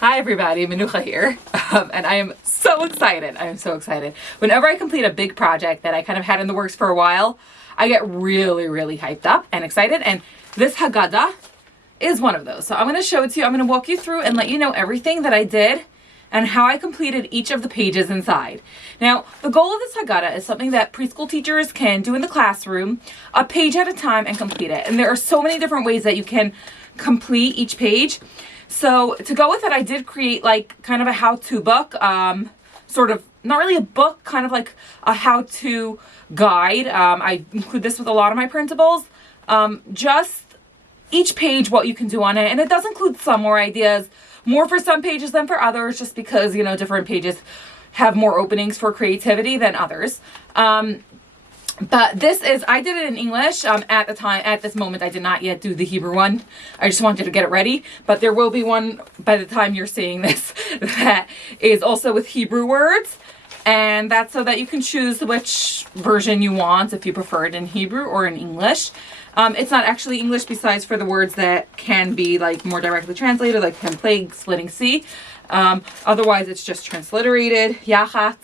Hi everybody, Manucha here, and I am so excited. I am so excited. Whenever I complete a big project that I kind of had in the works for a while, I get really, really hyped up and excited, and this Haggadah is one of those. So I'm going to show it to you. I'm going to walk you through and let you know everything that I did and how I completed each of the pages inside. Now, the goal of this Haggadah is something that preschool teachers can do in the classroom, a page at a time, and complete it. And there are so many different ways that you can complete each page. So to go with it, I did create like kind of a how-to book, sort of, not really a book, kind of like a how-to guide. I include this with a lot of my printables. Just each page, what you can do on it. And it does include some more ideas, more for some pages than for others, just because, you know, different pages have more openings for creativity than others. But this is, I did it in English at the time. At this moment, I did not yet do the Hebrew one. I just wanted to get it ready. But there will be one by the time you're seeing this that is also with Hebrew words. And that's so that you can choose which version you want, if you prefer it in Hebrew or in English. It's not actually English besides for the words that can be like more directly translated, like plague, splitting sea. Otherwise, it's just transliterated, yachat.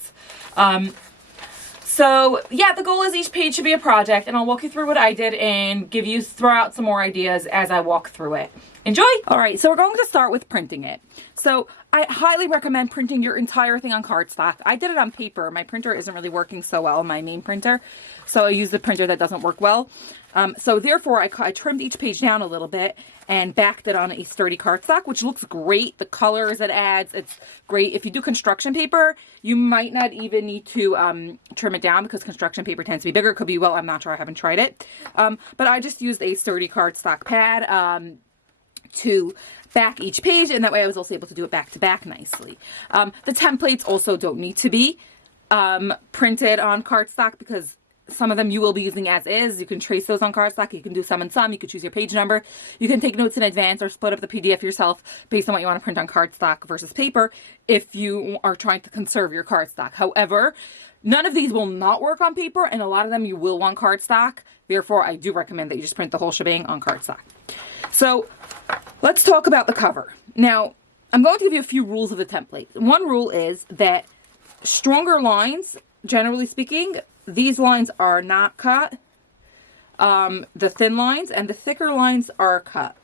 So yeah, the goal is each page should be a project, and I'll walk you through what I did and throw out some more ideas as I walk through it. Enjoy! All right, so we're going to start with printing it. So I highly recommend printing your entire thing on cardstock. I did it on paper. My printer isn't really working so well, my main printer. So I used the printer that doesn't work well. So therefore, I trimmed each page down a little bit and backed it on a sturdy cardstock, which looks great. The colors it adds, it's great. If you do construction paper, you might not even need to trim it down because construction paper tends to be bigger. It could be, well, I'm not sure. I haven't tried it. But I just used a sturdy cardstock pad to back each page, and that way I was also able to do it back to back nicely. The templates also don't need to be printed on cardstock because some of them you will be using as is. You can trace those on cardstock. You can do some and some. You can choose your page number. You can take notes in advance or split up the PDF yourself based on what you want to print on cardstock versus paper if you are trying to conserve your cardstock. However, none of these will not work on paper, and a lot of them you will want cardstock. Therefore, I do recommend that you just print the whole shebang on cardstock. So let's talk about the cover. Now, I'm going to give you a few rules of the template. One rule is that stronger lines, generally speaking, these lines are not cut. The thin lines and the thicker lines are cut.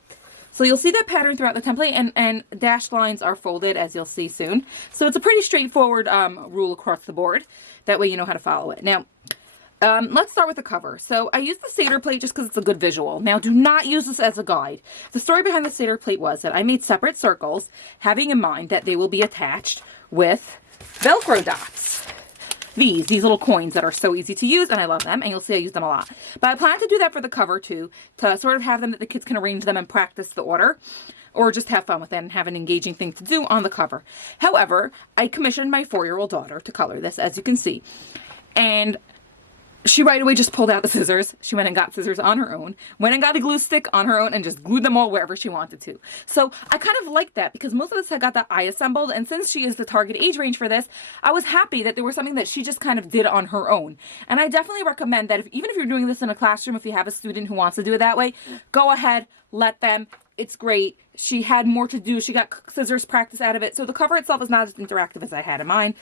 So you'll see that pattern throughout the template, and dashed lines are folded, as you'll see soon. So it's a pretty straightforward rule across the board. That way you know how to follow it. Now, let's start with the cover. So I used the Seder plate just because it's a good visual. Now, do not use this as a guide. The story behind the Seder plate was that I made separate circles, having in mind that they will be attached with Velcro dots. These little coins that are so easy to use, and I love them, and you'll see I use them a lot. But I plan to do that for the cover too, to sort of have them that the kids can arrange them and practice the order, or just have fun with it and have an engaging thing to do on the cover. However, I commissioned my 4-year-old daughter to color this, as you can see, and she right away just pulled out the scissors. She went and got scissors on her own, went and got a glue stick on her own, and just glued them all wherever she wanted to. So I kind of like that because most of this Haggadah I assembled, and since she is the target age range for this, I was happy that there was something that she just kind of did on her own. And I definitely recommend that even if you're doing this in a classroom, if you have a student who wants to do it that way, go ahead, let them. It's great. She had more to do. She got scissors practice out of it. So the cover itself is not as interactive as I had in mind.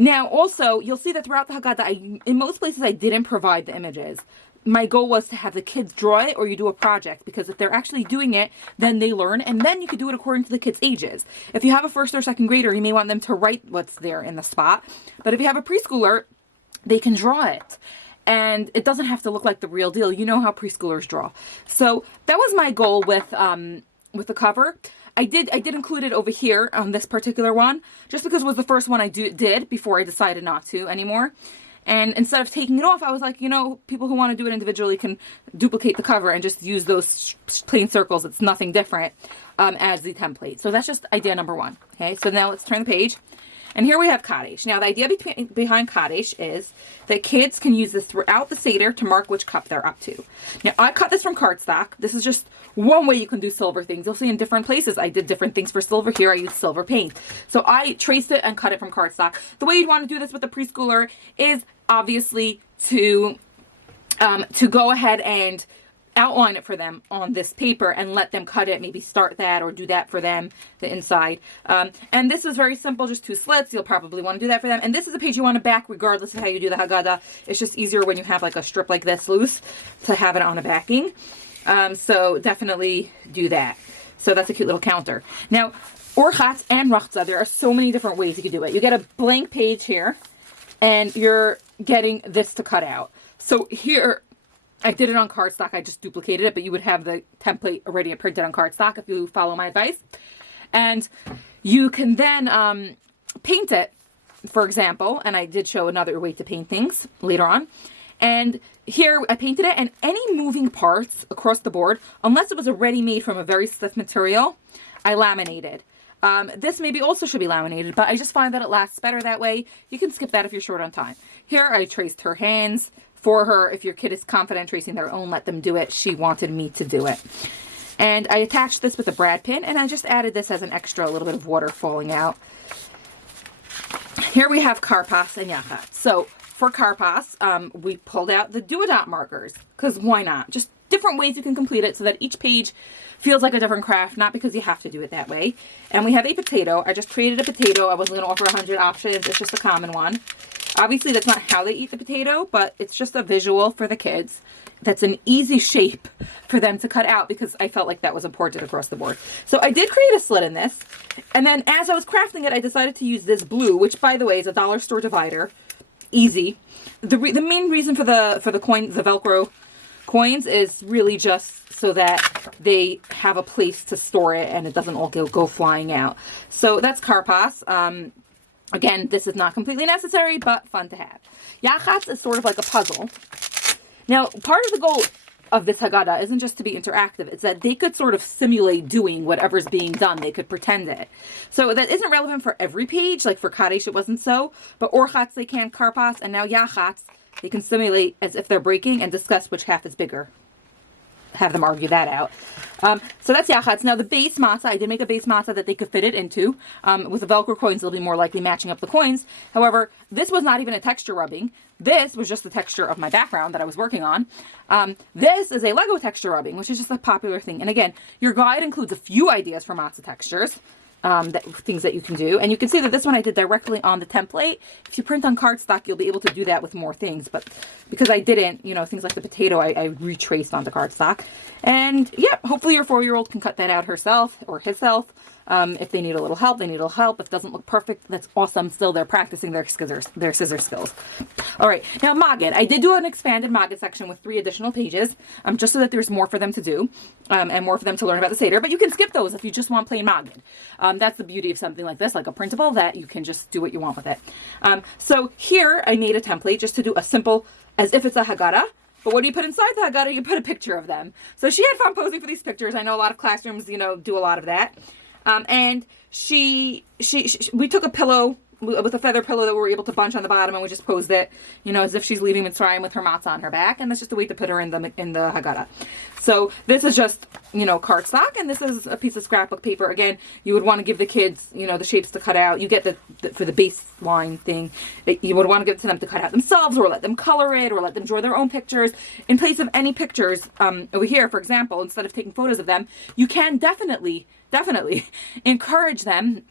Now, also, you'll see that throughout the Haggadah, in most places I didn't provide the images. My goal was to have the kids draw it or you do a project, because if they're actually doing it, then they learn, and then you could do it according to the kids' ages. If you have a first or second grader, you may want them to write what's there in the spot. But if you have a preschooler, they can draw it. And it doesn't have to look like the real deal. You know how preschoolers draw. So that was my goal with the cover. I did include it over here on this particular one, just because it was the first one I did before I decided not to anymore. And instead of taking it off, I was like, you know, people who want to do it individually can duplicate the cover and just use those plain circles. It's nothing different as the template. So that's just idea number one. Okay, so now let's turn the page. And here we have Kaddish. Now, the idea behind Kaddish is that kids can use this throughout the Seder to mark which cup they're up to. Now, I cut this from cardstock. This is just one way you can do silver things. You'll see in different places I did different things for silver. Here I used silver paint. So I traced it and cut it from cardstock. The way you'd want to do this with a preschooler is obviously to go ahead and outline it for them on this paper and let them cut it, maybe start that or do that for them, the inside. And this was very simple, just 2 slits. You'll probably want to do that for them. And this is a page you want to back regardless of how you do the Haggadah. It's just easier when you have like a strip like this loose to have it on a backing. So definitely do that. So that's a cute little counter. Now, Orchatz and Rachza, there are so many different ways you can do it. You get a blank page here, and you're getting this to cut out. So here, I did it on cardstock. I just duplicated it, but you would have the template already printed on cardstock if you follow my advice. And you can then paint it, for example, and I did show another way to paint things later on. And here I painted it, and any moving parts across the board, unless it was already made from a very stiff material, I laminated. This maybe also should be laminated, but I just find that it lasts better that way. You can skip that if you're short on time. Here I traced her hands for her. If your kid is confident tracing their own, let them do it. She wanted me to do it. And I attached this with a brad pin, and I just added this as an extra, a little bit of water falling out. Here we have Karpas and Yachatz. So for Karpas, we pulled out the do-a-dot markers, because why not? Just different ways you can complete it so that each page feels like a different craft, not because you have to do it that way. And we have a potato. I just created a potato. I wasn't going to offer 100 options. It's just a common one. Obviously, that's not how they eat the potato, but it's just a visual for the kids. That's an easy shape for them to cut out because I felt like that was important across the board. So I did create a slit in this. And then as I was crafting it, I decided to use this blue, which, by the way, is a dollar store divider. Easy. The main reason for the coin, the Velcro coins, is really just so that they have a place to store it and it doesn't all go flying out. So that's Karpas. Again, this is not completely necessary, but fun to have. Yachatz is sort of like a puzzle. Now, part of the goal of this Haggadah isn't just to be interactive. It's that they could sort of simulate doing whatever's being done. They could pretend it. So that isn't relevant for every page. Like for Kaddish, it wasn't so. But Orchatz, they can. Karpas, and now Yachatz, they can simulate as if they're breaking and discuss which half is bigger. Have them argue that out. So that's Yachatz. Now the base matzah, I did make a base matzah that they could fit it into. With the Velcro coins, they'll be more likely matching up the coins. However, this was not even a texture rubbing. This was just the texture of my background that I was working on. This is a Lego texture rubbing, which is just a popular thing. And again, your guide includes a few ideas for matzah textures. Things that you can do. And you can see that this one I did directly on the template. If you print on cardstock, you'll be able to do that with more things. But because I didn't, things like the potato, I retraced onto cardstock. And yeah, hopefully your 4-year-old can cut that out herself or himself. If they need a little help, they need a little help. If it doesn't look perfect, that's awesome. Still, they're practicing their scissor skills. All right, now Maggid. I did do an expanded Maggid section with 3 additional pages, just so that there's more for them to do, and more for them to learn about the Seder. But you can skip those if you just want plain Maggid. That's the beauty of something like this, like a printable, that you can just do what you want with it. So here I made a template just to do a simple, as if it's a Haggadah. But what do you put inside the Haggadah? You put a picture of them. So she had fun posing for these pictures. I know a lot of classrooms, do a lot of that. And we took a pillow with a feather pillow that we were able to bunch on the bottom, and we just posed it, as if she's leaving Mitzrayim with her matzah on her back, and that's just a way to put her in the Haggadah. So this is just, cardstock, and this is a piece of scrapbook paper. Again, you would want to give the kids, the shapes to cut out. You get for the baseline thing, you would want to give it to them to cut out themselves, or let them color it, or let them draw their own pictures. In place of any pictures, over here, for example, instead of taking photos of them, you can definitely encourage them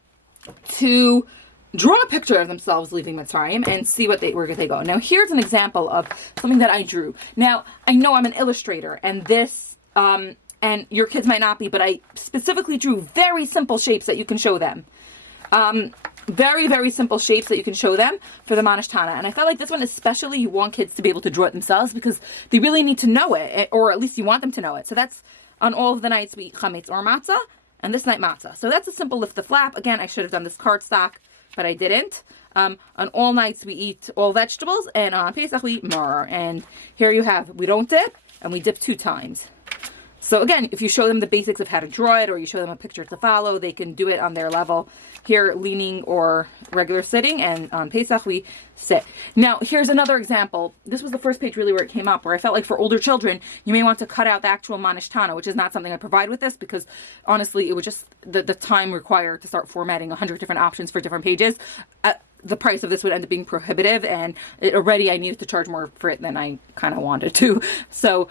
to draw a picture of themselves leaving Mitzrayim and see where they go. Now, here's an example of something that I drew. Now, I know I'm an illustrator, and this, and your kids might not be, but I specifically drew very simple shapes that you can show them. Very, very simple shapes that you can show them for the Manish Tana. And I felt like this one especially, you want kids to be able to draw it themselves because they really need to know it, or at least you want them to know it. So that's on all of the nights we eat chametz or matzah, and this night matzah. So that's a simple lift the flap. Again, I should have done this cardstock, but I didn't. On all nights we eat all vegetables, and on Pesach we eat maror. And here you have, we don't dip, and we dip 2 times. So again, if you show them the basics of how to draw it, or you show them a picture to follow, they can do it on their level. Here, leaning or regular sitting, and on Pesach we sit. Now, here's another example. This was the first page really where it came up, where I felt like for older children, you may want to cut out the actual Manish Tana, which is not something I provide with this, because honestly, it would just, the time required to start formatting 100 different options for different pages. The price of this would end up being prohibitive, and already I needed to charge more for it than I kind of wanted to. So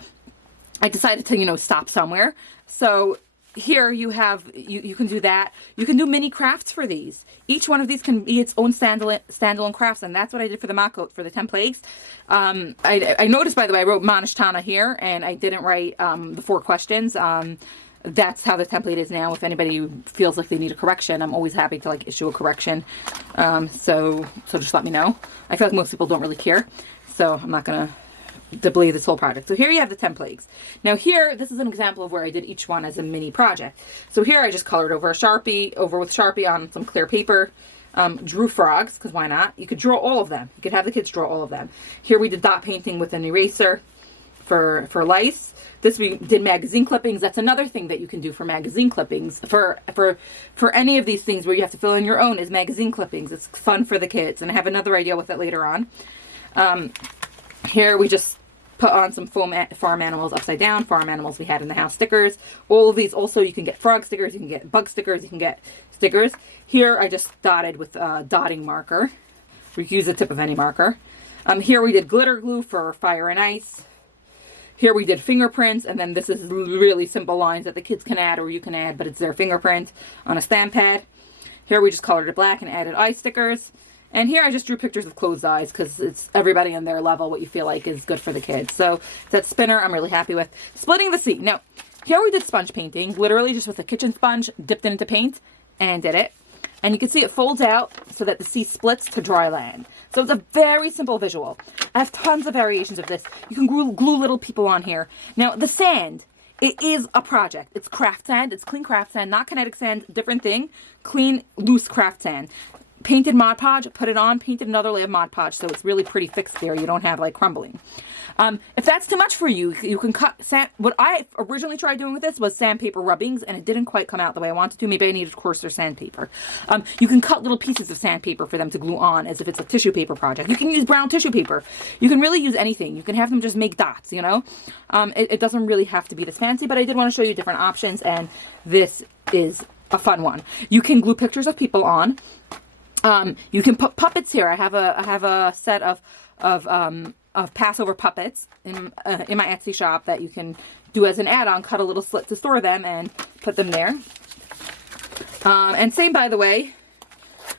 I decided to, you know, stop somewhere. So here you have, you can do that. You can do mini crafts for these. Each one of these can be its own standalone crafts, and that's what I did for the mock oat for the 10 plagues. I noticed, by the way, I wrote Manishtana here, and I didn't write the 4 questions. That's how the template is now. If anybody feels like they need a correction, I'm always happy to like issue a correction. So just let me know. I feel like most people don't really care, so I'm not gonna deblay this whole project. So here you have the 10 plagues. Now here, this is an example of where I did each one as a mini project. So here I just colored over with Sharpie on some clear paper, drew frogs, because why not? You could draw all of them. You could have the kids draw all of them. Here we did dot painting with an eraser for lice. This we did magazine clippings. That's another thing that you can do for magazine clippings. For any of these things where you have to fill in your own is magazine clippings. It's fun for the kids, and I have another idea with it later on. Here we just put on some farm animals upside down, farm animals we had in the house stickers. All of these also, you can get frog stickers, you can get bug stickers, you can get stickers. Here I just dotted with a dotting marker. We can use the tip of any marker. Here we did glitter glue for fire and ice. Here we did fingerprints, and then this is really simple lines that the kids can add or you can add, but it's their fingerprint on a stamp pad. Here we just colored it black and added eye stickers. And here I just drew pictures of closed eyes because it's everybody on their level, what you feel like is good for the kids. So that spinner I'm really happy with. Splitting the sea. Now, here we did sponge painting, literally just with a kitchen sponge, dipped it into paint, and did it. And you can see it folds out so that the sea splits to dry land. So it's a very simple visual. I have tons of variations of this. You can glue little people on here. Now, the sand, it is a project. It's craft sand. It's clean craft sand, not kinetic sand, different thing. Clean, loose craft sand. Painted Mod Podge, put it on, painted another layer of Mod Podge, so it's really pretty fixed there. You don't have like crumbling. If that's too much for you, you can cut sand. What I originally tried doing with this was sandpaper rubbings, and it didn't quite come out the way I wanted to. Maybe I needed coarser sandpaper. You can cut little pieces of sandpaper for them to glue on as if it's a tissue paper project. You can use brown tissue paper. You can really use anything. You can have them just make dots, you know. It doesn't really have to be this fancy, but I did want to show you different options, and this is a fun one. You can glue pictures of people on. You can put puppets here. I have a set of Passover puppets in my Etsy shop that you can do as an add-on. Cut a little slit to store them and put them there. And same, by the way,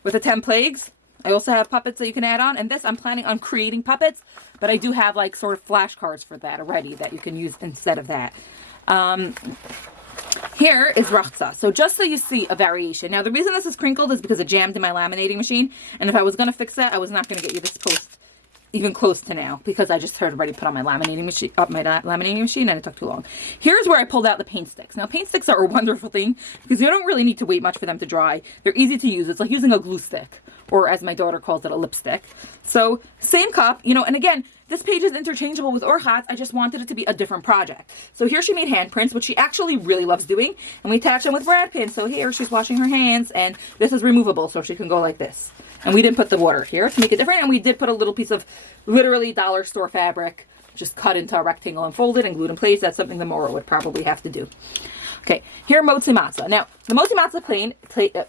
with the 10 plagues. I also have puppets that you can add on. And this, I'm planning on creating puppets, but I do have like sort of flashcards for that already that you can use instead of that. Here is Rachza. So just so you see a variation. Now the reason this is crinkled is because it jammed in my laminating machine. And if I was going to fix that, I was not going to get you this post even close to now because I just had already put on my laminating machine, and it took too long. Here's where I pulled out the paint sticks. Now paint sticks are a wonderful thing because you don't really need to wait much for them to dry. They're easy to use. It's like using a glue stick, or as my daughter calls it, a lipstick. So same cup, you know, and again, this page is interchangeable with Orchat's. I just wanted it to be a different project. So here she made handprints, which she actually really loves doing. And we attach them with brad pins. So here she's washing her hands, and this is removable, so she can go like this. And we didn't put the water here to make it different. And we did put a little piece of literally dollar store fabric, just cut into a rectangle and folded and glued in place. That's something the Mora would probably have to do. Okay, here Motzi Matzah. Now, the Motzi Matzah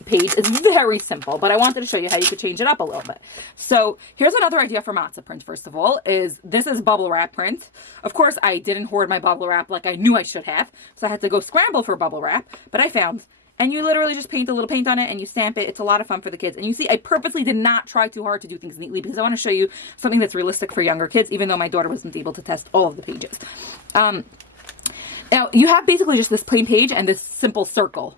page is very simple, but I wanted to show you how you could change it up a little bit. So here's another idea for matzah print, first of all, is this is bubble wrap print. Of course, I didn't hoard my bubble wrap like I knew I should have, so I had to go scramble for bubble wrap, but I found, and you literally just paint a little paint on it and you stamp it. It's a lot of fun for the kids. And you see, I purposely did not try too hard to do things neatly because I want to show you something that's realistic for younger kids, even though my daughter wasn't able to test all of the pages. Now, you have basically just this plain page and this simple circle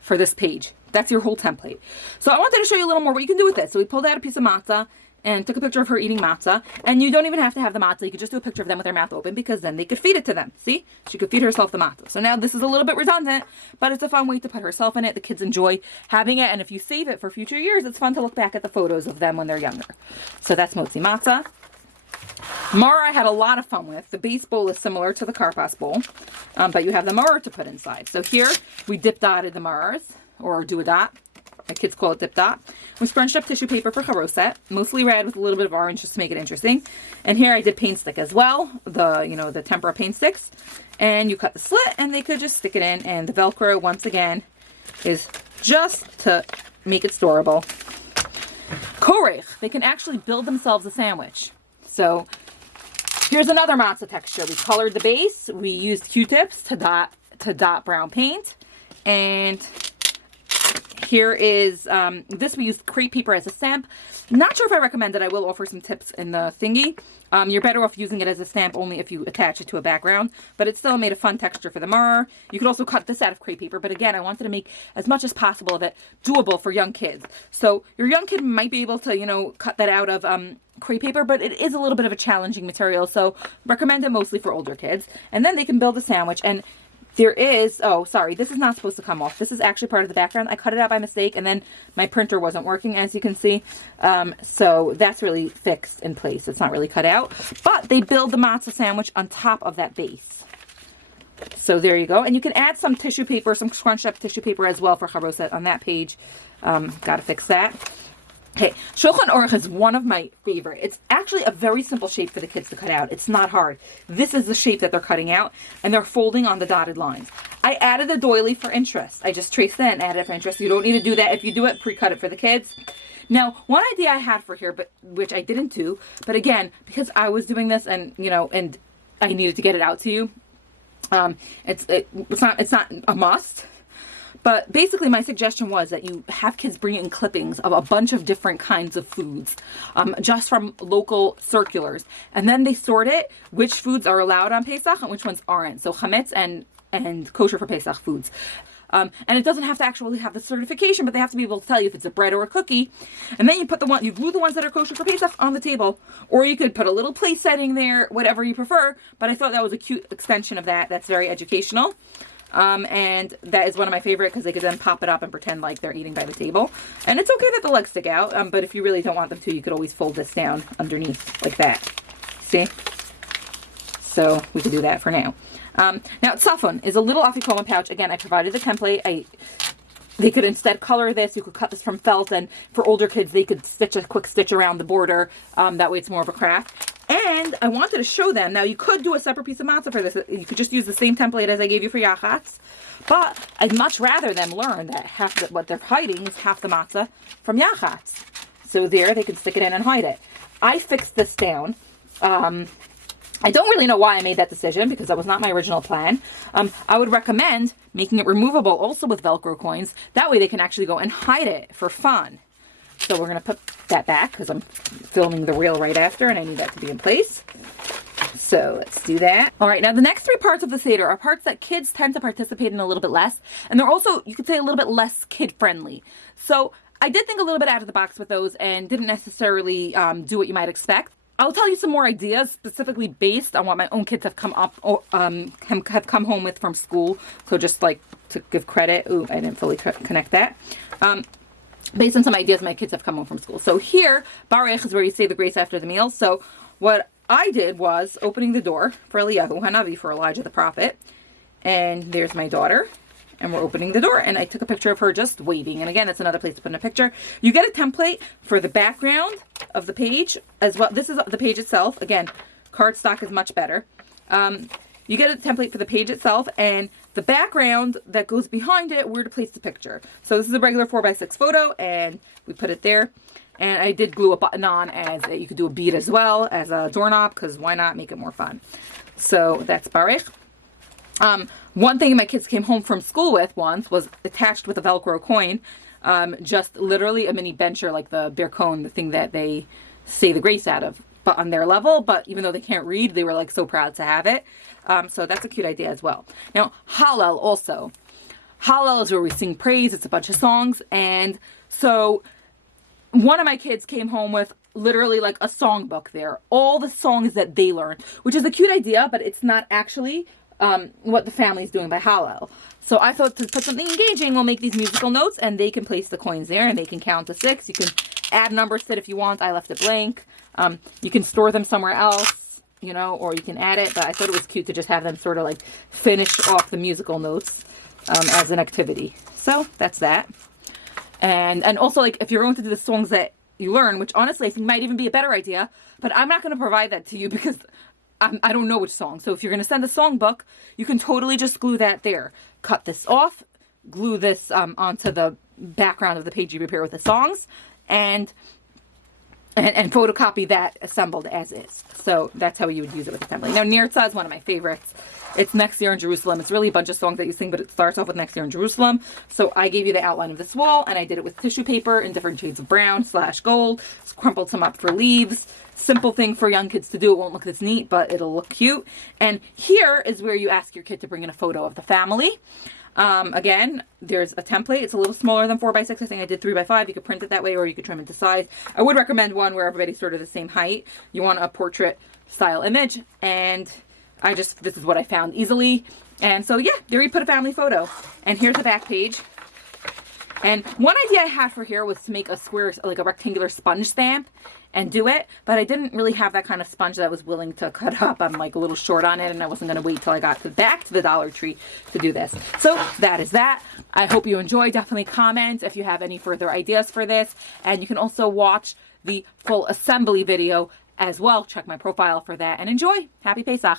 for this page. That's your whole template. So I wanted to show you a little more what you can do with it. So we pulled out a piece of matzah and took a picture of her eating matzah. And you don't even have to have the matzah. You could just do a picture of them with their mouth open because then they could feed it to them. See? She could feed herself the matzah. So now this is a little bit redundant, but it's a fun way to put herself in it. The kids enjoy having it. And if you save it for future years, it's fun to look back at the photos of them when they're younger. So that's Motzi Matzah. Mara I had a lot of fun with. The base bowl is similar to the Karpas bowl, but you have the Mara to put inside. So here we dip dotted the Maras, or do a dot. My kids call it dip dot. We scrunched up tissue paper for charoset, mostly red with a little bit of orange just to make it interesting. And here I did paint stick as well, the tempera paint sticks. And you cut the slit and they could just stick it in. And the Velcro, once again, is just to make it storable. Korech, they can actually build themselves a sandwich. So Here's another matzah texture. We colored the base. We used Q-tips to dot brown paint. And here is, this we used crepe paper as a stamp. Not sure if I recommend it. I will offer some tips in the thingy. You're better off using it as a stamp only if you attach it to a background, but it still made a fun texture for the mirror. You could also cut this out of crepe paper, but again, I wanted to make as much as possible of it doable for young kids. So your young kid might be able to, you know, cut that out of crepe paper, but it is a little bit of a challenging material, so recommend it mostly for older kids. And then they can build a sandwich, and there is, oh, sorry, this is not supposed to come off. This is actually part of the background. I cut it out by mistake, and then my printer wasn't working, as you can see. So that's really fixed in place. It's not really cut out. But they build the matzah sandwich on top of that base. So there you go. And you can add some tissue paper, some scrunched up tissue paper as well for charoset on that page. Got to fix that. Okay, Shulchan Aruch is one of my favorite. It's actually a very simple shape for the kids to cut out. It's not hard. This is the shape that they're cutting out, and they're folding on the dotted lines. I added the doily for interest. I just traced that and added it for interest. You don't need to do that. If you do it, pre-cut it for the kids. Now, one idea I had for here, but which I didn't do, but again, because I was doing this and, you know, and I needed to get it out to you, it's not a must. But basically my suggestion was that you have kids bring in clippings of a bunch of different kinds of foods, just from local circulars. And then they sort it, which foods are allowed on Pesach and which ones aren't. So chametz and kosher for Pesach foods. And it doesn't have to actually have the certification, but they have to be able to tell you if it's a bread or a cookie. And then you glue the ones that are kosher for Pesach on the table. Or you could put a little place setting there, whatever you prefer. But I thought that was a cute extension of that. That's very educational. And that is one of my favorite because they could then pop it up and pretend like they're eating by the table. And it's okay that the legs stick out, but if you really don't want them to, you could always fold this down underneath like that. See? So we could do that for now. Now, tzafon is a little afikoman pouch. Again, I provided the template. They could instead color this. You could cut this from felt, and for older kids, they could stitch a quick stitch around the border. That way it's more of a craft. And I wanted to show them. Now, you could do a separate piece of matzah for this. You could just use the same template as I gave you for yachats. But I'd much rather them learn that what they're hiding is half the matzah from yachats. So there, they can stick it in and hide it. I fixed this down. I don't really know why I made that decision because that was not my original plan. I would recommend making it removable also with Velcro coins. That way they can actually go and hide it for fun. So we're going to put that back because I'm filming the reel right after and I need that to be in place. So let's do that. All right, now the next three parts of the Seder are parts that kids tend to participate in a little bit less. And they're also, you could say, a little bit less kid-friendly. So I did think a little bit out of the box with those and didn't necessarily do what you might expect. I'll tell you some more ideas specifically based on what my own kids have come home with from school. So just like to give credit. Ooh, I didn't fully connect that. Based on some ideas my kids have come home from school. So here, Barech is where you say the grace after the meal. So what I did was opening the door for Eliyahu Hanavi, for Elijah the prophet. And there's my daughter. And we're opening the door. And I took a picture of her just waving. And again, that's another place to put in a picture. You get a template for the background of the page as well. This is the page itself. Again, cardstock is much better. You get a template for the page itself and the background that goes behind it, where to place the picture. So this is a regular 4x6 photo and we put it there. And I did glue a button on as you could do a bead as well as a doorknob because why not make it more fun? So that's Baruch. One thing my kids came home from school with once was attached with a Velcro coin. Just literally a mini bencher like the Birkon, the thing that they say the grace out of, but on their level. But even though they can't read, they were like so proud to have it. So that's a cute idea as well. Now, Hallel also. Hallel is where we sing praise. It's a bunch of songs. And so one of my kids came home with literally like a songbook there. All the songs that they learned, which is a cute idea, but it's not actually what the family's doing by Hallel. So I thought to put something engaging, we'll make these musical notes and they can place the coins there and they can count to 6. You can add numbers to it if you want. I left it blank. You can store them somewhere else, you know, or you can add it. But I thought it was cute to just have them sort of like finish off the musical notes as an activity. So that's that. And also, like, if you're going to do the songs that you learn, which honestly I think might even be a better idea, but I'm not going to provide that to you because I don't know which song. So if you're going to send a songbook, you can totally just glue that there. Cut this off, glue this onto the background of the page you prepare with the songs, and and photocopy that assembled as is. So that's how you would use it with assembly. Now, Nirtza is one of my favorites. It's Next Year in Jerusalem. It's really a bunch of songs that you sing, but it starts off with Next Year in Jerusalem. So I gave you the outline of this wall, and I did it with tissue paper in different shades of brown / gold. Crumpled some up for leaves. Simple thing for young kids to do. It won't look this neat, but it'll look cute. And here is where you ask your kid to bring in a photo of the family. Again, there's a template. It's a little smaller than 4x6. I think I did 3x5. You could print it that way, or you could trim it to size. I would recommend one where everybody's sort of the same height. You want a portrait style image, and this is what I found easily. And so yeah, there you put a family photo. And here's the back page. And one idea I had for here was to make a square, like a rectangular sponge stamp and do it, but I didn't really have that kind of sponge that I was willing to cut up. I'm like a little short on it, and I wasn't going to wait till I got back to the Dollar Tree to do this. So that is that. I hope you enjoy. Definitely comment if you have any further ideas for this. And you can also watch the full assembly video as well. Check my profile for that and enjoy. Happy Pesach.